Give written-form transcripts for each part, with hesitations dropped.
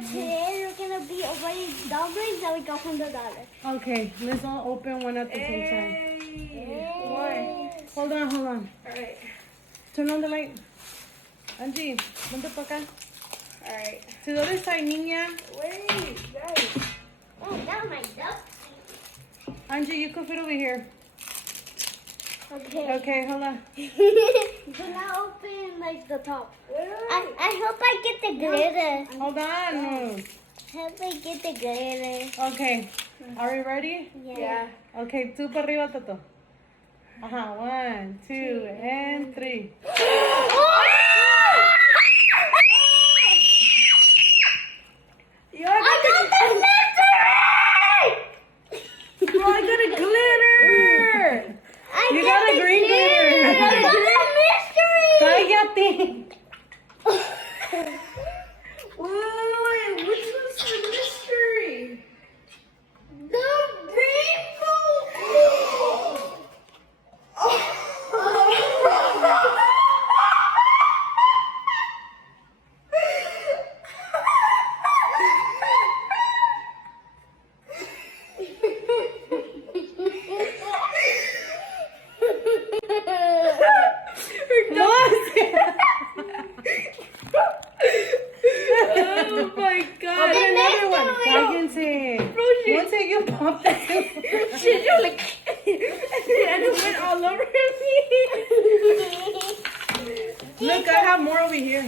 today we're gonna be opening dumplings that we got from the dollar. Okay, let's all open one at the same time. Hey. Hold on. Alright. Turn on the light. Angie, vente para acá. Alright. To the other side, niña. Wait, guys. Oh, that's my duck. Angie, you can fit over here. Okay. Okay, hold on. So now open like the top. Wait. I hope I get the glitter. Hold on. Hope I get the glitter. Okay, are we ready? Yeah. Okay, tú para arriba, Toto. Ajá, 1, 2, and 3. Yo, I got a glitter! You got a green glitter. I got the mystery. Cállate. Wait, which one's the mystery? The rainbow. Oh my god. Okay, another one. Cállense. Rosie. Once you pop that. Shit, you're like, and it went all over me. Look, I have more over here.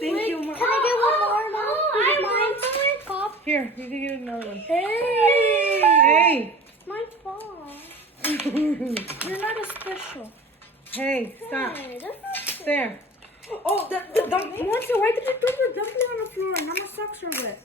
Thank you, Mom. Can I get one more, Mom? Mine's top. Here, you can get another one. Hey! Hey. Mine's fall. You're not a special. Hey, stop. Hey, this is There. Oh, Monster, why did you throw the dumpling on the floor? Now my socks are wet.